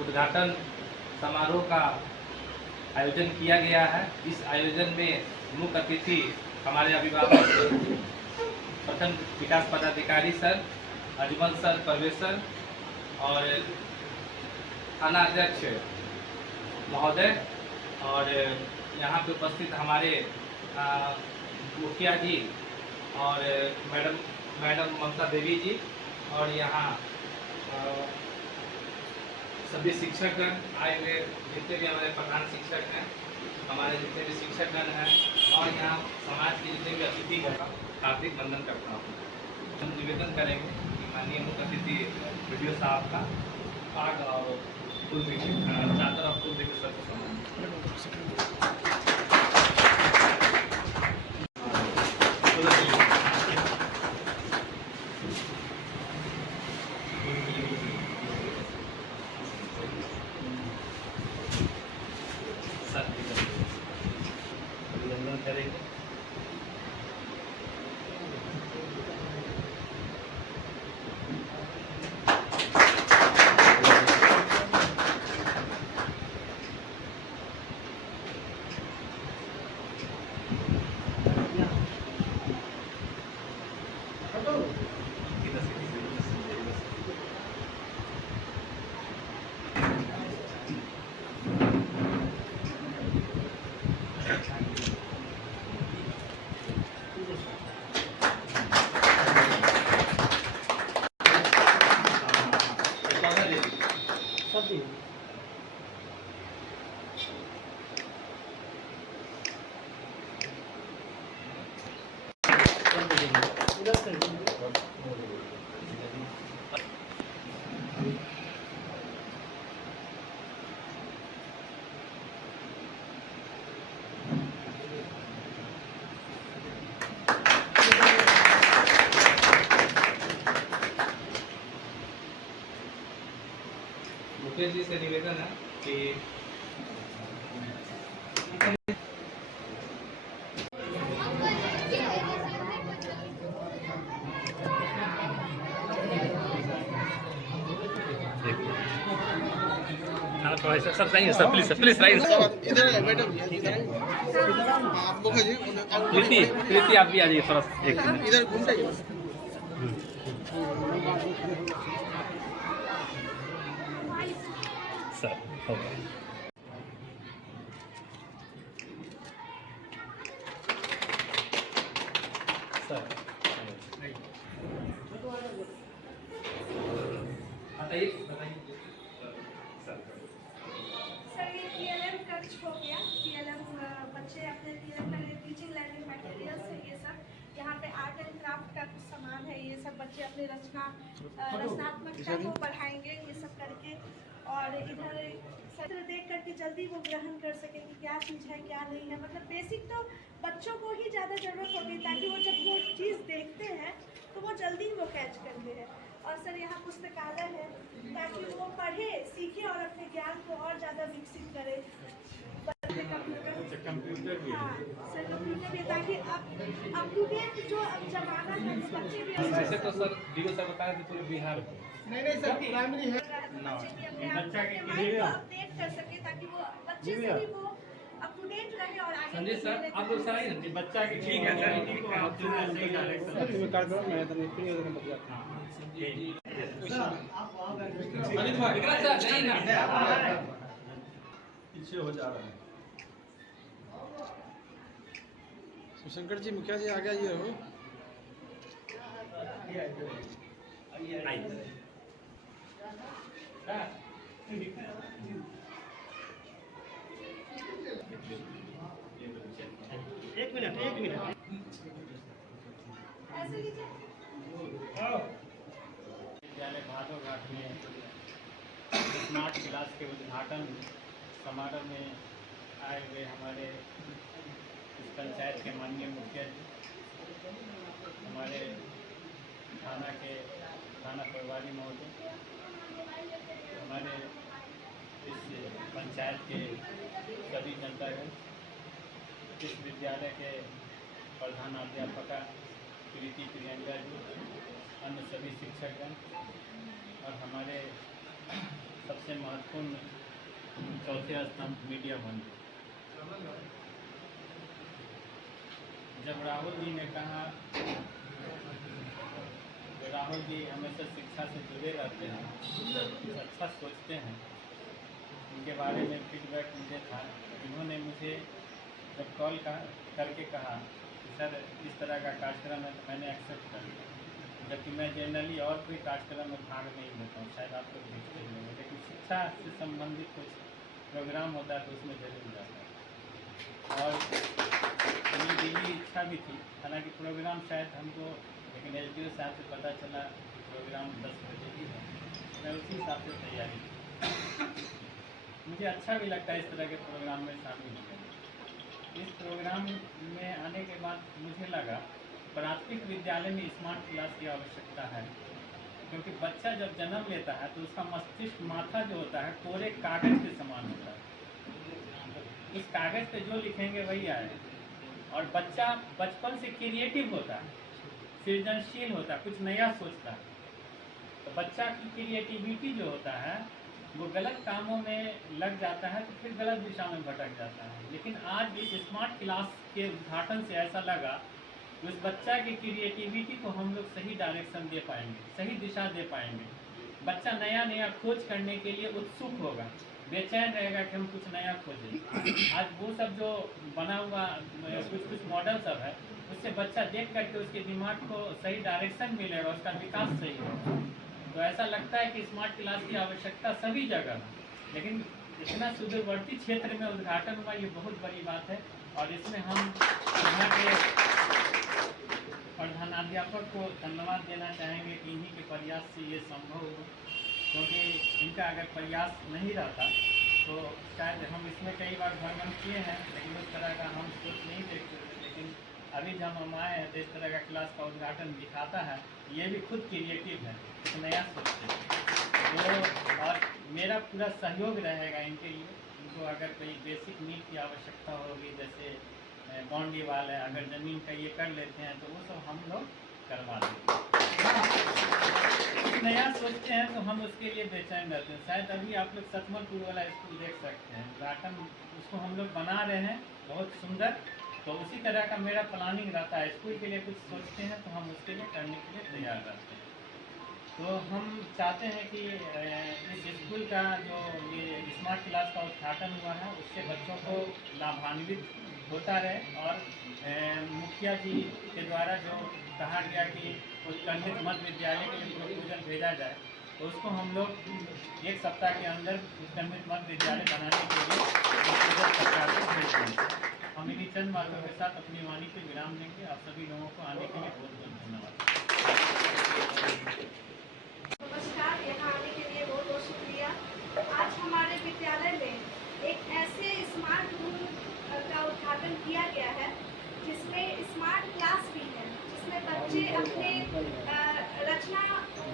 उद्घाटन समारोह का आयोजन किया गया है। इस आयोजन में मुख्य अतिथि हमारे अभिभावक प्रखंड विकास पदाधिकारी सर, अजमल सर, परवेश सर और थाना अध्यक्ष महोदय और यहाँ पे उपस्थित हमारे मुखिया जी और मैडम ममता देवी जी और यहाँ सभी शिक्षकगण आए हुए, जितने भी हमारे प्रधान शिक्षक हैं, हमारे जितने भी शिक्षकगण हैं और यहाँ समाज के जितने भी अतिथिगण का हार्दिक वंदन करता हूँ। हम निवेदन करेंगे कि माननीय मुख्य अतिथि वीडियो साहब का पाग और चादर और फूल देकर सबको सम्मान। अभिनंदन करेंगे। मुकेश जी से निवेदन है कि सर चाहिए सर, प्लीज प्लीज राइट इधर है मैडम, इधर आप लोग जी प्रीति प्रीति आप भी आ जाइए थोड़ा एक मिनट इधर घूम जाइए। सर हो गया सर बताइए बताइए सर ये पीएलएम कक्ष हो गया। पीएलएम बच्चे अपने पीएलएम में टीचिंग लर्निंग मटेरियल्स है ये सब। यहाँ पे आर्ट एंड क्राफ्ट का कुछ सामान है, ये सब बच्चे अपने रचनात्मकता को बढ़ाएंगे ये सब करके। और इधर सत्र देख करके जल्दी वो ग्रहण कर सकें कि क्या चीज़ है क्या नहीं है। मतलब बेसिक तो बच्चों को ही ज़्यादा ज़रूरत होगी ताकि वो जब वो चीज़ देखते हैं तो वो जल्दी वो कैच करते हैं। और सर यहाँ पुस्तकालय है ताकि वो पढ़े सीखे और अपने ज्ञान को और ज़्यादा विकसित करे। कंप्यूटर भी हाँ सर, कंप्यूटर भी ताकि अप टू डेट जो जमाना है बच्चे भी वैसे तो सर डीओ सर बताया थे पूरे बिहार में नहीं सर प्राइमरी है बच्चे भी अपने आप को अपडेट कर सके ताकि वो बच्चे से भी वो अप टू डेट रहे और आगे संजय सर आप लोग सर आइए बच्चा की ठीक है सर, ठीक है आप सही डायरेक्शन मैं कर दो, मैं तो नहीं फ्री हो जाऊंगा। विक्रांत सर नहीं ना पीछे हो जा रहा है। शंकर जी मुखिया जी आ गया ये हो एक मिनट विद्यालय भादोघाट में स्मार्ट क्लास के उद्घाटन समारोह में आए हुए हमारे इस पंचायत के माननीय मुखिया जी, हमारे थाना प्रभारी महोदय, हमारे इस पंचायत के सभी जनतागण, इस विद्यालय के प्रधानाध्यापका प्रीति प्रियंका जी, अन्य सभी शिक्षकगण और हमारे सबसे महत्वपूर्ण चौथे स्तंभ मीडिया बन गए। जब राहुल जी ने कहा, राहुल जी हमेशा शिक्षा से जुड़े रहते हैं, कुछ अच्छा सोचते हैं, उनके बारे में फीडबैक मुझे था। इन्होंने मुझे जब कॉल करके कहा कि सर इस तरह का कार्यक्रम है, तो मैंने एक्सेप्ट कर लिया। जबकि मैं जनरली और कोई कार्यक्रम में भाग नहीं लेता हूँ, शायद आप लोग देखते होंगे, लेकिन शिक्षा से संबंधित कुछ प्रोग्राम होता है तो उसमें जरूर जाता है। और मेरी दिली इच्छा भी थी, हालांकि प्रोग्राम शायद हमको, लेकिन एसडीओ साहब से पता चला कि प्रोग्राम 10 बजे ही है, मैं उसी हिसाब से तैयारी की। मुझे अच्छा भी लगता है इस तरह के प्रोग्राम में शामिल होने। इस प्रोग्राम में आने के बाद मुझे लगा प्राथमिक विद्यालय में स्मार्ट क्लास की आवश्यकता है, क्योंकि बच्चा जब जन्म लेता है तो उसका मस्तिष्क, माथा जो होता है कोरे कागज के समान होता है। उस कागज पे जो लिखेंगे वही आएगा। और बच्चा बचपन से क्रिएटिव होता है, सृजनशील होता है, कुछ नया सोचता है। तो बच्चा की क्रिएटिविटी जो होता है वो गलत कामों में लग जाता है तो फिर गलत दिशा में भटक जाता है। लेकिन आज इस स्मार्ट क्लास के उद्घाटन से ऐसा लगा कि उस बच्चा की क्रिएटिविटी को हम लोग सही डायरेक्शन दे पाएंगे, सही दिशा दे पाएंगे। बच्चा नया नया खोज करने के लिए उत्सुक होगा, बेचैन रहेगा कि हम कुछ नया खोजें। आज वो सब जो बना हुआ कुछ मॉडल सब है, उससे बच्चा देख करके उसके दिमाग को सही डायरेक्शन मिलेगा, उसका विकास सही होगा। तो ऐसा लगता है कि स्मार्ट क्लास की आवश्यकता सभी जगह है, लेकिन इतना सुदूरवर्ती क्षेत्र में उद्घाटन हुआ, ये बहुत बड़ी बात है। और इसमें हम यहाँ के प्रधानाध्यापक को धन्यवाद देना चाहेंगे कि इन्हीं के प्रयास से ये संभव हो, क्योंकि इनका अगर प्रयास नहीं रहता तो शायद हम इसमें कई बार भ्रमण किए हैं, लेकिन उस तरह का हम सोच नहीं देखते थे। लेकिन अभी जब हम आए हैं तो इस तरह का क्लास का उद्घाटन दिखाता है, ये भी खुद क्रिएटिव है, कुछ नया सोचते हैं। तो और मेरा पूरा सहयोग रहेगा इनके लिए। इनको अगर कोई बेसिक नीड की आवश्यकता होगी, जैसे बाउंड्री वाल है, अगर ज़मीन का ये कर लेते हैं तो वो सब हम लोग करवा देंगे। नया सोचते हैं तो हम उसके लिए बेचैन रहते हैं। शायद अभी आप लोग सतमलपुर वाला स्कूल देख सकते हैं, उद्घाटन उसको हम लोग बना रहे हैं, बहुत सुंदर। तो उसी तरह का मेरा प्लानिंग रहता है, स्कूल के लिए कुछ सोचते हैं तो हम उसके लिए करने के लिए तैयार रहते हैं। तो हम चाहते हैं कि इस स्कूल का जो ये स्मार्ट क्लास का उद्घाटन हुआ है, उससे बच्चों को लाभान्वित होता रहे। और मुखिया जी के द्वारा जो कहा गया कि उत्कर्षित मध्य विद्यालय के लिए प्रपोजल भेजा जाए, तो उसको हम लोग 1 सप्ताह के अंदर उत्कर्षित मध्य विद्यालय बनाने के लिए प्रपोजल सरकार को भेज देंगे। हम इन्हीं चंद बातों के साथ अपनी वाणी पे विराम देंगे। आप सभी लोगों को आने के लिए बहुत बहुत धन्यवाद। नमस्कार, यहाँ आने के लिए बहुत बहुत शुक्रिया। आज हमारे विद्यालय में एक ऐसे स्मार्ट रूम का उद्घाटन किया गया है जिसमें स्मार्ट क्लास भी है, जिसमें बच्चे अपने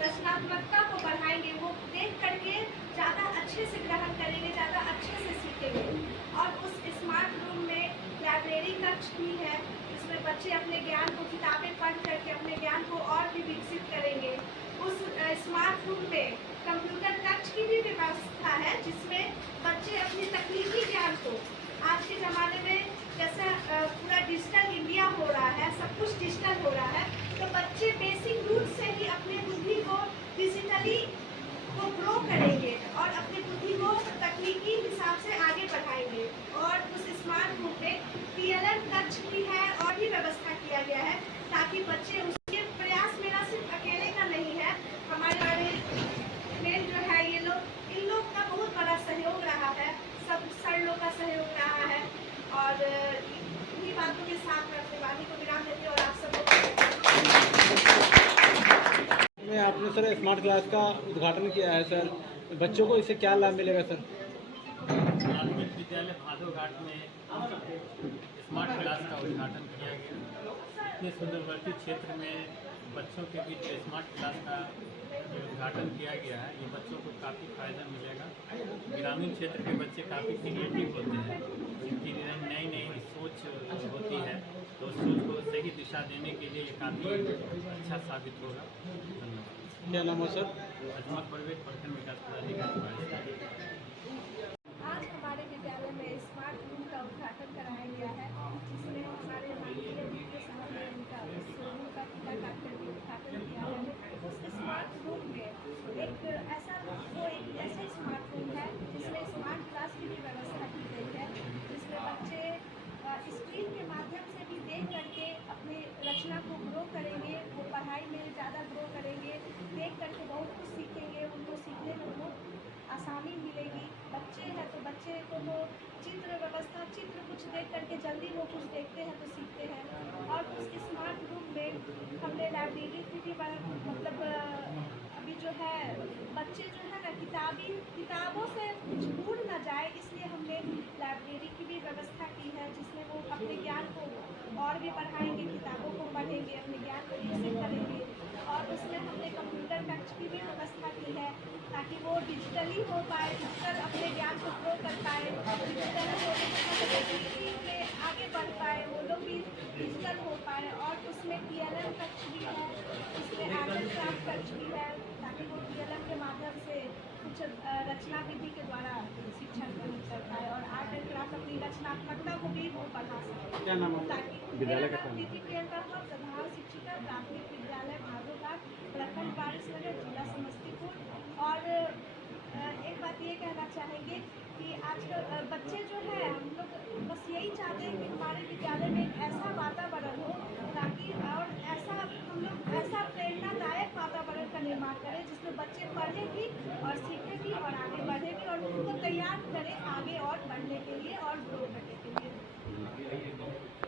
रचनात्मकता को बढ़ाएंगे, वो देख करके ज़्यादा अच्छे से ग्रहण करेंगे, ज़्यादा अच्छे से सीखेंगे। और उस स्मार्ट रूम में लाइब्रेरी कक्ष भी है, जिसमें बच्चे अपने ज्ञान को, किताबें पढ़ करके अपने ज्ञान को और भी विकसित करेंगे। उस स्मार्ट रूम में कंप्यूटर कक्ष की भी व्यवस्था है, जिसमें बच्चे अपनी तकनीकी ज्ञान को, आज के ज़माने में जैसा पूरा डिजिटल इंडिया हो रहा है, सब कुछ डिजिटल हो रहा है, तो बच्चे बेसिक रूट से ही अपने बुद्धि को डिजिटली को ग्रो करेंगे और अपनी बुद्धि को तकनीकी हिसाब से आगे बढ़ाएंगे। और उस स्मार्ट रूम में PLM कक्ष भी है और भी व्यवस्था किया गया है, ताकि बच्चे, उसके प्रयास मेरा सिर्फ अकेले का नहीं है, हमारे मेन जो है ये लोग, इन लोग का बहुत बड़ा सहयोग रहा है, सब सर लोग का सहयोग रहा है। और इन्हीं बातों के साथ मैं अपनी वाणी को विराम देती हूँ और आप सबको में आपने सर स्मार्ट क्लास का उद्घाटन किया है सर, बच्चों को इससे क्या लाभ मिलेगा सर? प्राथमिक विद्यालय भादोघाट में स्मार्ट क्लास का उद्घाटन किया गया। इतने सुदूरवर्ती क्षेत्र में बच्चों के बीच स्मार्ट क्लास का जो उद्घाटन किया गया है, ये बच्चों को काफ़ी फायदा मिलेगा। ग्रामीण क्षेत्र के बच्चे काफ़ी क्रिएटिव होते हैं, जिनकी नई नई सोच होती है, तो उस सोच को सही दिशा देने के लिए ये काफ़ी अच्छा साबित होगा। धन्यवाद। क्या नाम है सर? अजमत परवेज, प्रखंड विकास पदाधिकारी। बच्चों को चित्र व्यवस्था, चित्र कुछ देख करके जल्दी वो कुछ देखते हैं तो सीखते हैं। और उस स्मार्ट रूम में हमने लाइब्रेरी की भी मतलब अभी जो है बच्चे जो है ना किताबों से कुछ दूर ना जाए, इसलिए हमने लाइब्रेरी की भी व्यवस्था की है, जिसमें वो अपने ज्ञान को और भी बढ़ाएंगे, किताबों को पढ़ेंगे, अपने ज्ञान को विकसित करेंगे। और उसमें हमने कंप्यूटर कक्ष की भी व्यवस्था की है, ताकि वो डिजिटली हो पाए, डिजिटल अपने ज्ञान को ग्रो कर पाए, डिजिटल तकनीकी में आगे बढ़ पाए, वो लोग भी डिजिटल हो पाए। और उसमें PLM कक्ष भी है, उसमें आर्ट एंड क्राफ्ट कक्ष भी है, ताकि वो PLM के माध्यम से कुछ रचना विधि के द्वारा शिक्षण ग्रहण कर पाए और आर्ट एंड क्राफ्ट अपनी रचनात्मकता को भी वो बढ़ा सके। क्या नाम है ताकि विद्यालय का? दीदी प्रियंका हूँ, प्रधान शिक्षिका, प्राथमिक विद्यालय भादोघाट, प्रखंड वारिसनगर, जिला समस्तीपुर। और एक बात ये कहना चाहेंगे कि आजकल बच्चे जो है, हम लोग बस यही चाहते हैं कि हमारे विद्यालय में एक ऐसा वातावरण हो, ताकि और ऐसा हम लोग ऐसा प्रेरणादायक वातावरण का निर्माण करें जिसमें बच्चे पढ़ें भी और